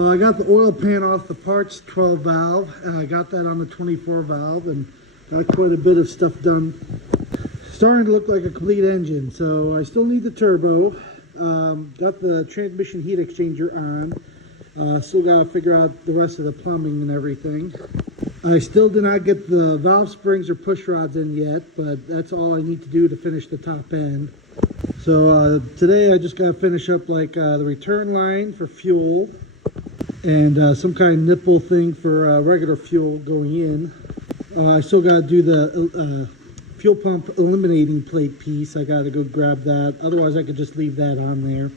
Well, I got the oil pan off the parts 12 valve, and I got that on the 24 valve, and got quite a bit of stuff done. Starting to look like a complete engine, so I still need the turbo. Got the transmission heat exchanger on. Still got to figure out the rest of the plumbing and everything. I still did not get the valve springs or push rods in yet, but that's all I need to do to finish the top end. So today I just got to finish up like the return line for fuel and some kind of nipple thing for regular fuel going in. I still got to do the fuel pump eliminating plate piece. I got to go grab that. Otherwise I could just leave that on there.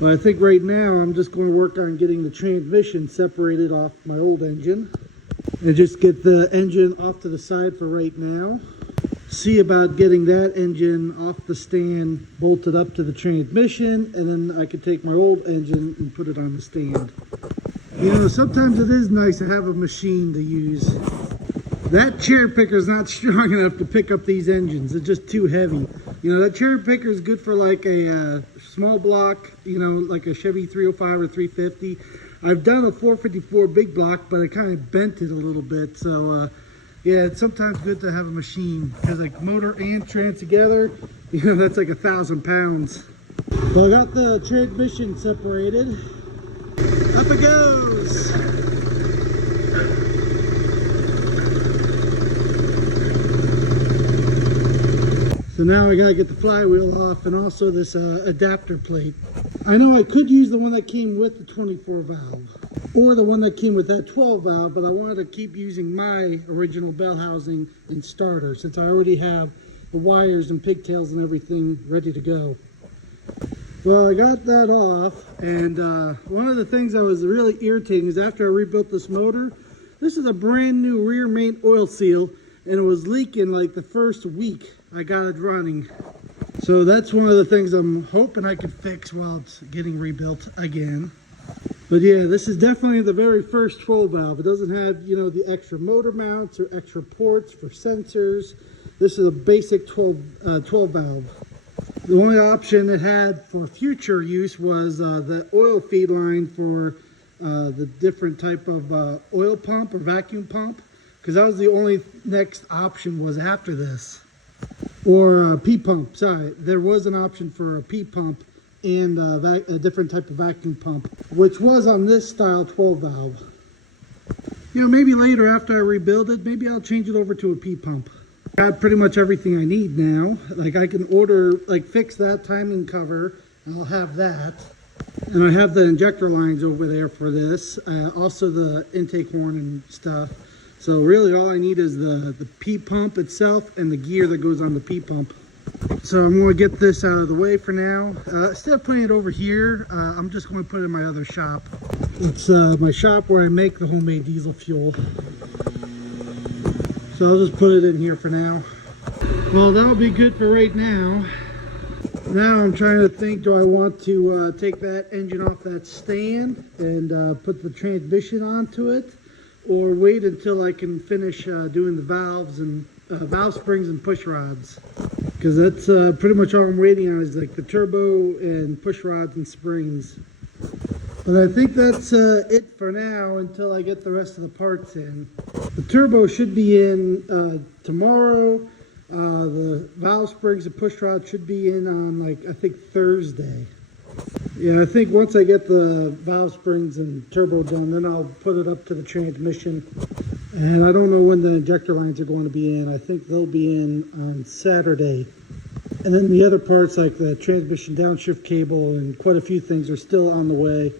But I think right now I'm just going to work on getting the transmission separated off my old engine. And just get the engine off to the side for right now. See about getting that engine off the stand, bolted up to the transmission, and then I could take my old engine and put it on the stand. You know, sometimes it is nice to have a machine to use. That cherry picker is not strong enough to pick up these engines. It's just too heavy. You know, that cherry picker is good for like a small block, you know, like a Chevy 305 or 350. I've done a 454 big block, but I kind of bent it a little bit. So, yeah, it's sometimes good to have a machine because like motor and trans together, you know, that's like 1,000 pounds. So I got the transmission separated. Up it goes. So now I gotta get the flywheel off and also this adapter plate. I know I could use the one that came with the 24 valve or the one that came with that 12 valve, but I wanted to keep using my original bell housing and starter since I already have the wires and pigtails and everything ready to go. Well, I got that off, and one of the things that was really irritating is after I rebuilt this motor, this is a brand new rear main oil seal, and it was leaking like the first week I got it running. So that's one of the things I'm hoping I can fix while it's getting rebuilt again. But yeah, this is definitely the very first 12 valve. It doesn't have, you know, the extra motor mounts or extra ports for sensors. This is a basic 12 valve. The only option it had for future use was the oil feed line for the different type of oil pump or vacuum pump, because that was the only next option was after this. Or a P pump, sorry. There was an option for a P pump and a different type of vacuum pump, which was on this style 12 valve. You know, maybe later after I rebuild it, maybe I'll change it over to a P pump. I got pretty much everything I need now. Like I can order, like fix that timing cover, and I'll have that. And I have the injector lines over there for this. Also the intake horn and stuff. So really all I need is the P pump itself and the gear that goes on the P pump. So I'm going to get this out of the way for now. Instead of putting it over here, I'm just going to put it in my other shop. It's my shop where I make the homemade diesel fuel. So I'll just put it in here for now. Well, that'll be good for right now. Now I'm trying to think, do I want to take that engine off that stand and put the transmission onto it? Or wait until I can finish doing the valves and valve springs and push rods, because that's pretty much all I'm waiting on is like the turbo and push rods and springs. But I think that's it for now until I get the rest of the parts in. The turbo should be in tomorrow. The valve springs and push rods should be in on like I think Thursday. Yeah, I think once I get the valve springs and turbo done, then I'll put it up to the transmission. And I don't know when the injector lines are going to be in. I think they'll be in on Saturday. And then the other parts like the transmission downshift cable and quite a few things are still on the way.